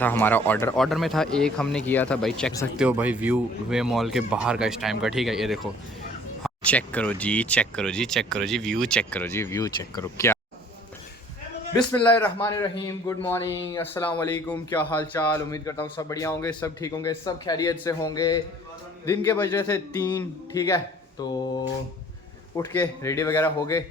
था हमारा ऑर्डर में था एक, हमने किया था भाई, चेक सकते हो भाई व्यू वे मॉल के बाहर का इस टाइम का, ठीक है। ये देखो, चेक करो जी, चेक करो जी, चेक करो जी, व्यू चेक करो जी, व्यू चेक करो। क्या बिस्मिल्लाहिर्रहमानिर्रहीम, गुड मॉर्निंग, अस्सलाम वालेकुम, क्या हाल चाल। उम्मीद करता हूँ सब बढ़िया होंगे, सब ठीक होंगे, सब खैरियत से होंगे। दिन के बज रहे थे 3, ठीक है। तो उठ के रेडी वगैरह हो गए।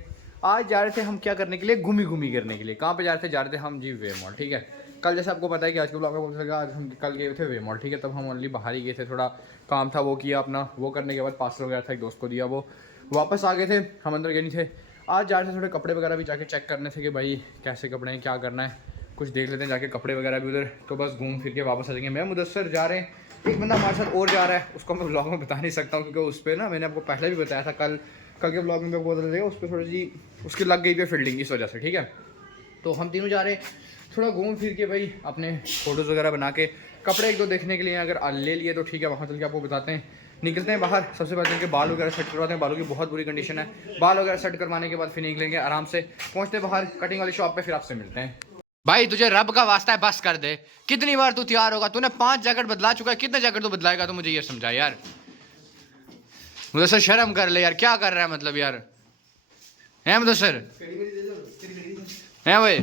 आज जा रहे थे हम क्या करने के लिए, घूमी करने के लिए। कहाँ पे जा रहे थे? जा रहे थे हम जी वे मॉल, ठीक है। कल जैसे आपको पता है कि आज के ब्लॉग में पता लगा, आज हम कल गए थे वे मॉल, ठीक है। तब हम ओनली बाहर ही गए थे, थोड़ा काम था वो किया अपना, वो करने के बाद पार्सल वगैरह था, एक दोस्त को दिया, वो वापस आ गए थे, हम अंदर गए नहीं थे। आज जा रहे थे, थोड़े कपड़े वगैरह भी जाके चेक करने थे कि भाई कैसे कपड़े हैं, क्या करना है, कुछ देख लेते हैं जाके कपड़े वगैरह भी उधर। तो बस घूम फिर के वापस आ जाएंगे। मैं मुदस्सर जा रहे हैं, एक बंदा हमारे साथ और जा रहा है, उसको मैं ब्लॉग में बता नहीं सकता हूँ क्योंकि उस पर ना मैंने आपको पहले भी बताया था, कल के ब्लॉग में आपको बता देगा, उस पर थोड़ी सी उसकी लग गई थी फील्डिंग, इस वजह से, ठीक है। तो हम तीनों जा रहे हैं, थोड़ा घूम फिर के भाई अपने फ़ोटोज़ वगैरह बना के, कपड़े एक दो देखने के लिए अगर ले लिए तो ठीक है, वहाँ चल के आपको बताते हैं। निकलते हैं बाहर, सबसे पहले उनके बाल वगैरह सेट करवाते हैं, बालों की बहुत बुरी कंडीशन है। बाल वगैरह सेट करवाने के बाद फिर निकलेंगे आराम से, पहुँचते हैं बाहर कटिंग वाली शॉप पे, फिर आपसे मिलते हैं। भाई तुझे रब का वास्ता है, बस कर दे। कितनी बार तू तैयार होगा? तूने 5 जैकेट बदला चुका है, कितने जैकेट तू बदलाएगा? तो मुझे ये समझा यार, मुझे शर्म कर ले यार, क्या कर रहा है मतलब यार, है मुदस्सिर है भाई?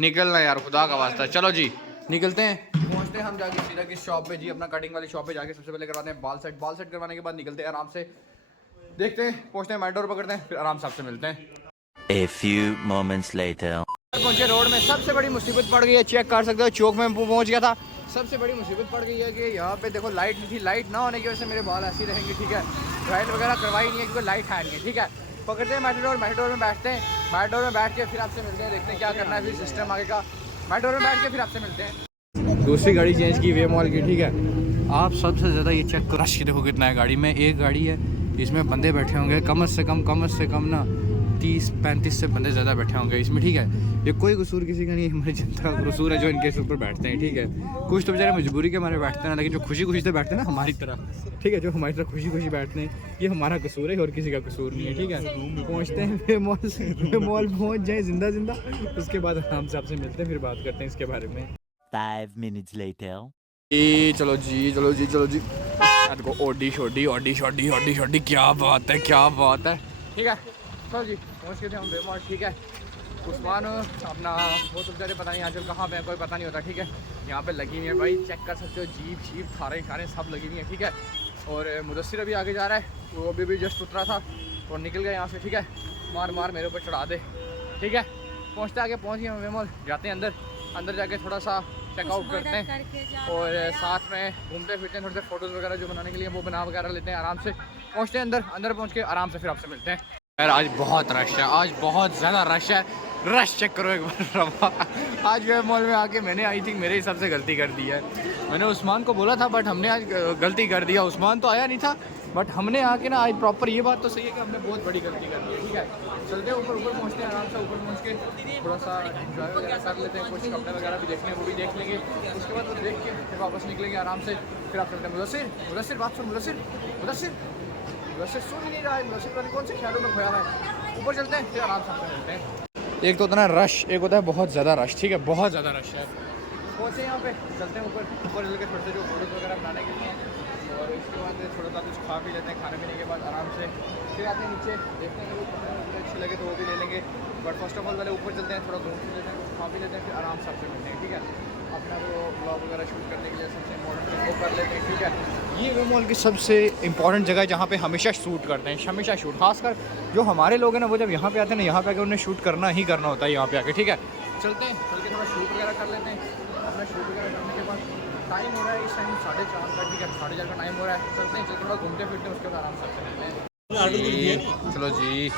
निकलना यार, खुदा का वास्ता। चलो जी निकलते हैं, पहुंचते हैं हम जाके सीधा किस शॉप पे जी, अपना कटिंग वाली शॉप पे जाके सबसे पहले करवाते हैं बाल सेट करवाने के बाद निकलते हैं आराम से, देखते हैं, पहुंचते हैं मेट्रो पकड़ते हैं, फिर आराम से आपसे मिलते हैं। A few moments later. पहुंचे रोड में, सबसे बड़ी मुसीबत पड़ गई है, चेक कर सकते हो, चौक में पहुंच गया था। सबसे बड़ी मुसीबत पड़ गई है कि यहाँ पे देखो लाइट नहीं थी, लाइट ना होने की वजह से मेरे बाल ऐसे रहेंगे, ठीक है। राइड वगैरह करवाई नहीं है क्योंकि लाइट है नहीं है, ठीक है। पकड़ते हैं मेट्रो में बैठते हैं, मेट्रो में बैठ के फिर आपसे मिलते हैं, देखते हैं क्या करना है फिर सिस्टम आगे का। मेट्रो में बैठ के फिर आपसे मिलते हैं। दूसरी गाड़ी चेंज की वे मॉल की, ठीक है। आप सबसे ज़्यादा ये चेक करो, रश देखो कितना है गाड़ी में। एक गाड़ी है, इसमें बंदे बैठे होंगे कम से कम ना 30-35 से बंदे ज़्यादा बैठे होंगे इसमें, ठीक है। ये कोई कसूर किसी का नहीं है, हमारी जनता का कसूर है जो इनके ऊपर बैठते हैं, ठीक है। कुछ तो बेचारे मजबूरी के हमारे बैठते हैं, लेकिन जो खुशी से बैठते हैं ना हमारी तरह, ठीक है, जो हमारी तरह खुशी बैठते हैं, ये हमारा कसूर है और किसी का कसूर नहीं है, ठीक है। पहुँचते हैं वे मॉल पहुँच जाए जिंदा, उसके बाद आराम से आपसे मिलते हैं, फिर बात करते हैं इसके बारे में। 5 minutes later. चलो जी को ओडी शोडी, क्या बात है, ठीक है। चलो जी पहुँच गए थे हम वे मॉल, ठीक है। उस्मान अपना वो तो बेचारे पता नहीं आजकल कहाँ पे है, कोई पता नहीं होता, ठीक है। यहाँ पे लगी हुई है भाई, चेक कर सकते हो, जीप थारे सब लगी हुई है, ठीक है। और मुदस्सिर अभी आगे जा रहा है, वो अभी जस्ट उतरा था और निकल गया यहाँ से, ठीक है। मार मेरे ऊपर चढ़ा दे, ठीक है। पहुँचते आगे पहुँच गए हम वे मॉल, जाते हैं अंदर जाके थोड़ा सा चेकआउट करते हैं और साथ में घूमते फिरते हैं, थोड़े से फोटोज़ वगैरह जो बनाने के लिए वो बना वगैरह लेते हैं आराम से। पहुँचते हैं अंदर पहुँच के आराम से फिर आपसे मिलते हैं। यार आज बहुत रश है, आज बहुत ज़्यादा रश है, रश चेक करो एक बार। आज वे मॉल में आके मैंने आई थिंक मेरे हिसाब से गलती कर दी है। मैंने उस्मान को बोला था बट हमने आज गलती कर दिया, उस्मान तो आया नहीं था बट हमने आके ना आज प्रॉपर, ये बात तो सही है कि हमने बहुत बड़ी गलती कर दी है, ठीक है। चलते हैं ऊपर पहुँचते हैं आराम से, ऊपर पहुँच के थोड़ा सा एंजॉय वगैरह कर लेते हैं, कुछ कपड़े वगैरह भी देखने वो भी देख लेंगे, उसके बाद वो देख के फिर वापस निकलेंगे आराम से, फिर आप चलते हैं। मुदस्सिर बात सुन, मुदस्सिर वैसे सुन नहीं रहा है, मुदस्सिर कौन से ख्यालों में खोया है। ऊपर चलते हैं फिर आराम से मिलते हैं। एक तो होता है रश, एक होता है बहुत ज़्यादा रश, ठीक है, बहुत ज़्यादा रश है। पहुँचे यहाँ पे, चलते हैं ऊपर चल के थोड़े से जो फोटोज़ वगैरह बनाने के लिए, और इसके बाद थोड़ा सा कुछ खा पी लेते हैं, खाने पीने के बाद आराम से फिर आते हैं नीचे, देखते हैं वो कपड़े अच्छे लगे तो वो भी ले लेंगे। बट फर्स्ट ऑफ ऑल पहले ऊपर चलते हैं, थोड़ा घूम फिर लेते हैं, कुछ खा पी लेते हैं, फिर आराम से आपसे मिलते हैं, ठीक है। अपना वो ब्लॉग वगैरह शूट करने के लिए सबसे इम्पोर्टेंट वो कर लेते हैं, ठीक है। ये वे मॉल की सबसे इंपॉर्टेंट जगह है जहाँ पे हमेशा शूट करते हैं, हमेशा शूट, खासकर जो हमारे लोग हैं ना, वो जब यहाँ पे आते हैं ना, यहाँ पे आके उन्हें शूट करना ही करना होता है यहाँ पे आके, ठीक है। चलते हैं, चल के थोड़ा शूट वगैरह कर लेते हैं। अपना शूट वगैरह करने के बाद टाइम हो रहा है इस टाइम 4:30 का, ठीक है, 4:30 का टाइम हो रहा है। चलते हैं, चल थोड़ा घूमते फिरते हैं, उसके बाद आराम से मिलते हैं। चलो जी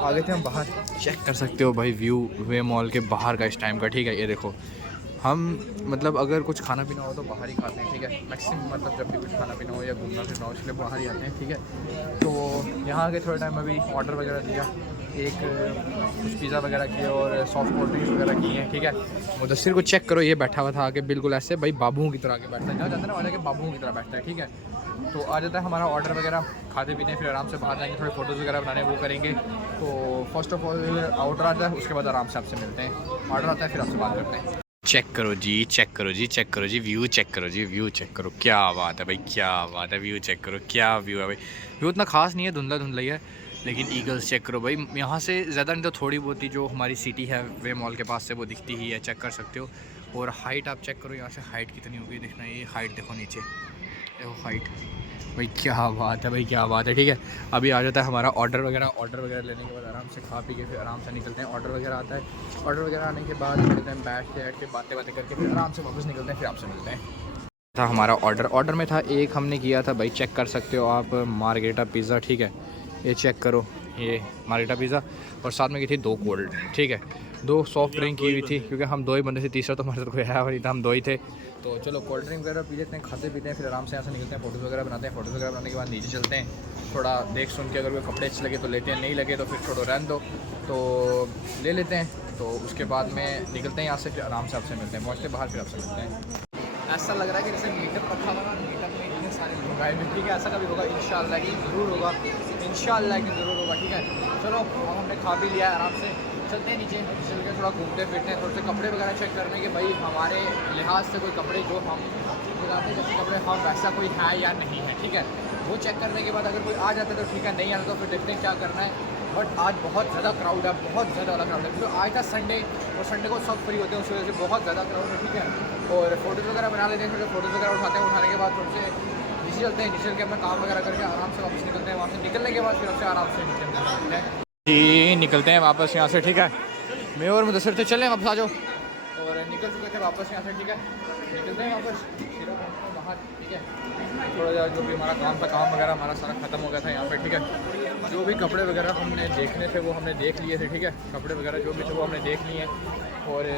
आगे थे हम बाहर, चेक कर सकते हो भाई व्यू वे मॉल के बाहर का इस टाइम का, ठीक है। ये देखो, हम मतलब अगर कुछ खाना पीना हो तो बाहर ही खाते हैं, ठीक है। मैक्सिमम मतलब जब भी कुछ खाना पीना हो या घूमना फिरना हो इसलिए बाहर ही आते हैं, ठीक है। तो यहाँ आके थोड़ा टाइम अभी ऑर्डर वगैरह दिया, एक कुछ पिज़्ज़ा वगैरह किए और सॉफ्ट कोल्ड ड्रिंक्स वगैरह किए हैं, ठीक है। मुदस्सिर को चेक करो, ये बैठा हुआ था आगे बिल्कुल ऐसे भाई बाबुओं की तरह आगे बैठता है, जहाँ जाता है ना वाले के बाबुओं की तरह बैठता है, ठीक है। तो आ जाता है हमारा ऑर्डर वगैरह, खाते पीते फिर आराम से बाहर जाएंगे, थोड़े फोटोज़ वगैरह बनाने वो करेंगे। तो फर्स्ट ऑफ ऑल ऑर्डर आता है, उसके बाद आराम से आपसे मिलते हैं, ऑर्डर आता है फिर आपसे बात करते हैं। चेक करो जी, चेक करो जी, चेक करो जी, व्यू चेक करो जी, व्यू चेक करो, क्या बात है भाई, क्या बात है, व्यू चेक करो, क्या व्यू है भाई। व्यू उतना खास नहीं है, धुंधला धुंधला ही है, लेकिन ईगल्स चेक करो भाई। यहाँ से ज़्यादा नहीं तो थोड़ी बहुत ही जो हमारी सिटी है वे मॉल के पास से वो दिखती ही है, चेक कर सकते हो। और हाइट आप चेक करो यहाँ से, हाइट कितनी होगी देखना, ये हाइट देखो नीचे, देखो हाइट भाई, क्या बात है भाई, क्या बात है। ठीक है, अभी आ जाता है हमारा ऑर्डर वगैरह लेने के बाद आराम से खा पी के फिर आराम से निकलते हैं। ऑर्डर वगैरह आता है, ऑर्डर वगैरह आने के बाद थोड़े टाइम बैठ के बातें करके फिर आराम से वापस निकलते हैं, फिर आपसे मिलते हैं। था हमारा ऑर्डर में था एक हमने किया था भाई, चेक कर सकते हो आप, मार्गेरिटा पिज़्ज़ा। ठीक है, ये चेक करो, ये मार्गेरिटा पिज़्ज़ा, और साथ में की थी 2 कोल्ड। ठीक है, 2 सॉफ्ट ड्रिंक की हुई थी, क्योंकि हम 2 ही बंदे थे, तीसरा तो हमारे साथ कोई है नहीं था, हम 2 ही थे। तो चलो कोल्ड ड्रिंक वगैरह पी लेते हैं, खाते पीते हैं, फिर आराम से यहाँ से निकलते हैं, फ़ोटोज़ वगैरह बनाते हैं। फ़ोटोज़ वगैरह बनाने के बाद नीचे चलते हैं, थोड़ा देख सुन के, अगर कोई कपड़े अच्छे लगे तो लेते हैं, नहीं लगे तो फिर छोड़ो रहने दो, तो ले लेते हैं। तो उसके बाद में निकलते हैं यहाँ से, फिर आराम से आपसे मिलते हैं, पहुँचते बाहर फिर आपसे मिलते हैं। ऐसा लग रहा है कि जैसे मीटअप रखा हुआ, मीटअप में इतने सारे लोग आए हुए। ठीक है, ऐसा कभी होगा इंशाल्लाह कि ज़रूर होगा, इंशाल्लाह कि ज़रूर होगा। ठीक है, चलो हमने खा भी लिया है, आराम से चलते हैं नीचे, चल के थोड़ा घूमते फिरते हैं, थोड़े से कपड़े वगैरह चेक करने के, भाई हमारे लिहाज से कोई कपड़े जो हम लगाते हैं जैसे कपड़े, हाँ वैसा कोई है या नहीं है। ठीक है, वो चेक करने के बाद अगर कोई आ जाता है तो ठीक है, नहीं आता तो फिर देखते हैं क्या करना है। बट आज बहुत ज़्यादा क्राउड है, बहुत ज़्यादा वाला क्राउड है, क्योंकि आज था संडे और संडे को सब फ्री होते हैं, उस वजह से बहुत ज़्यादा क्राउड है। ठीक है, और फ़ोटोज़ वगैरह बना लेते हैं, फिर फ़ोटोज़ वगैरह उठाते हैं, उठाने के बाद थोड़े से नीचे चलते हैं, नीचे चल के अपना काम वगैरह करके आराम से वापस निकलते हैं। वहाँ से निकलने के बाद फिर आपसे आराम से निकलते हैं जी, निकलते हैं वापस यहाँ से। ठीक है, मैं और मुदस्सिर थे, चलें वापस आ जाओ, और निकल चुके थे वापस यहाँ से। ठीक है, निकलते हैं वापस, फिर बाहर। ठीक है, थोड़ा सा जो भी हमारा काम था, काम वगैरह हमारा सारा ख़त्म हो गया था यहाँ पे। ठीक है, जो भी कपड़े वगैरह हमने देखने थे वो हमने देख लिए थे। ठीक है, कपड़े वगैरह जो भी थे वो हमने देख लिए। और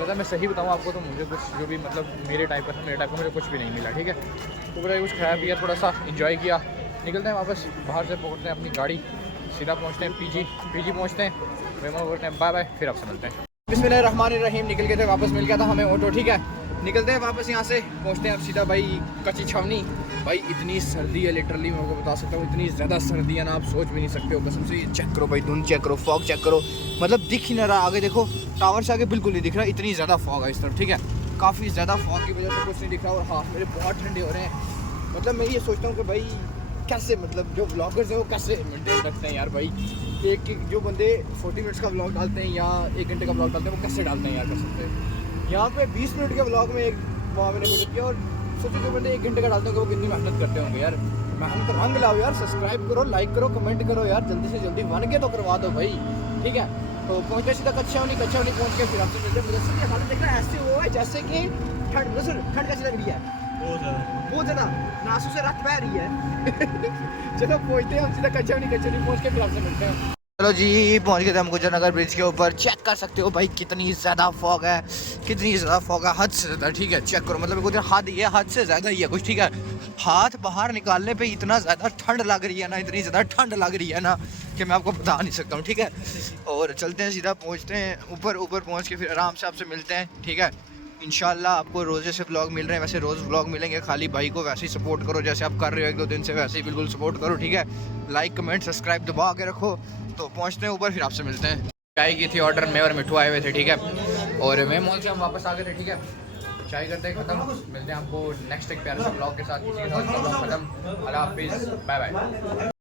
मतलब मैं सही बताऊँ आपको तो मुझे कुछ जो भी मतलब मेरे टाइप का था, मेरे टाइप का मुझे कुछ भी नहीं मिला। ठीक है, तो पूरा कुछ खाया पिया, थोड़ा सा इंजॉय किया, निकलते हैं वापस बाहर से, पकड़ते हैं अपनी गाड़ी, सीधा पहुँचते हैं पीजी पहुँचते हैं, मेहमान बोलते हैं बाय बाय, फिर आपसे मिलते हैं। बिस्मिल्लाहिर्रहमानिर्रहीम, निकल गए थे वापस, मिल गया था हमें ऑटो। ठीक है, निकलते हैं वापस यहाँ से, पहुँचते हैं अब सीधा भाई कच्ची छावनी। भाई इतनी सर्दी है, लिटरली मैं आपको बता सकता हूँ, इतनी ज़्यादा सर्दी है ना, आप सोच भी नहीं सकते हो कसम से। चेक करो भाई, धुंध चेक करो, फॉग चेक करो, मतलब दिख ही नहीं रहा आगे, देखो टावर से आगे बिल्कुल नहीं दिख रहा, इतनी ज़्यादा फॉग है इस तरफ। ठीक है, काफ़ी ज़्यादा फॉग की वजह से कुछ नहीं दिख रहा, और हाँ मेरे बहुत ठंडे हो रहे हैं। मतलब मैं ये सोचता हूँ कि भाई कैसे, मतलब जो ब्लॉगर्स हैं वो कैसे मेंटेन रखते हैं यार भाई, एक जो बंदे 40 मिनट्स का ब्लॉग डालते हैं या 1 घंटे का ब्लॉग डालते हैं, वो कैसे डालते हैं यार कसम से। यहाँ पे 20 मिनट के ब्लॉग में एक मैंने वीडियो किया, और सोचो जो बंदे 1 घंटे का डालते होंगे वो कितनी मेहनत करते होंगे यार। मेहनत रंग लाओ यार, सब्सक्राइब करो, लाइक करो, कमेंट करो यार, जल्दी से जल्दी 1K तो करवा दो भाई। ठीक है, तो पहुँचते सीधा कच्चा नहीं पहुँच के फिर आपसे मिलते हैं। मुझे हालत देखना ऐसे हुआ है जैसे कि ठंड कैसी लग रही है, बहुत ज़्यादा, नासू से रात बह रही है। चलो पहुँचते हैं हम सीधा कच्चा नहीं पहुँच के फिर आपसे मिलते हैं। चलो जी, पहुँच गए थे हम गुजर नगर ब्रिज के ऊपर। चेक कर सकते हो भाई कितनी ज़्यादा फॉग है, कितनी ज़्यादा फॉग है, हद से ज़्यादा। ठीक है, चेक करो, मतलब कुछ हद ये हद से ज़्यादा ही है कुछ। ठीक है, हाथ बाहर निकालने पे इतना ज़्यादा ठंड लग रही है ना, इतनी ज़्यादा ठंड लग रही है ना कि मैं आपको बता नहीं सकता हूँ। ठीक है, और चलते हैं सीधा, पहुँचते हैं ऊपर पहुँच के फिर आराम से आपसे मिलते हैं। ठीक है, इंशाल्लाह आपको रोज़ से व्लॉग मिल रहे हैं, वैसे रोज़ व्लॉग मिलेंगे, खाली भाई को वैसे ही सपोर्ट करो जैसे आप कर रहे हो 1-2 दिन से, वैसे ही बिल्कुल सपोर्ट करो। ठीक है, लाइक कमेंट सब्सक्राइब दबा के रखो। तो पहुँचते हैं ऊपर, फिर आपसे मिलते हैं। चाय की थी ऑर्डर, मैं और मिठू आए हुए थे। ठीक है, और मैं मॉल से हम वापस आ गए थे। ठीक है, चाय करते हैं ख़त्म, मिलते हैं आपको नेक्स्ट एक प्यारे से ब्लॉग के साथ। किसी के साथ ब्लॉग ख़त्म, अल्लाह हाफिज़, बाय बाय।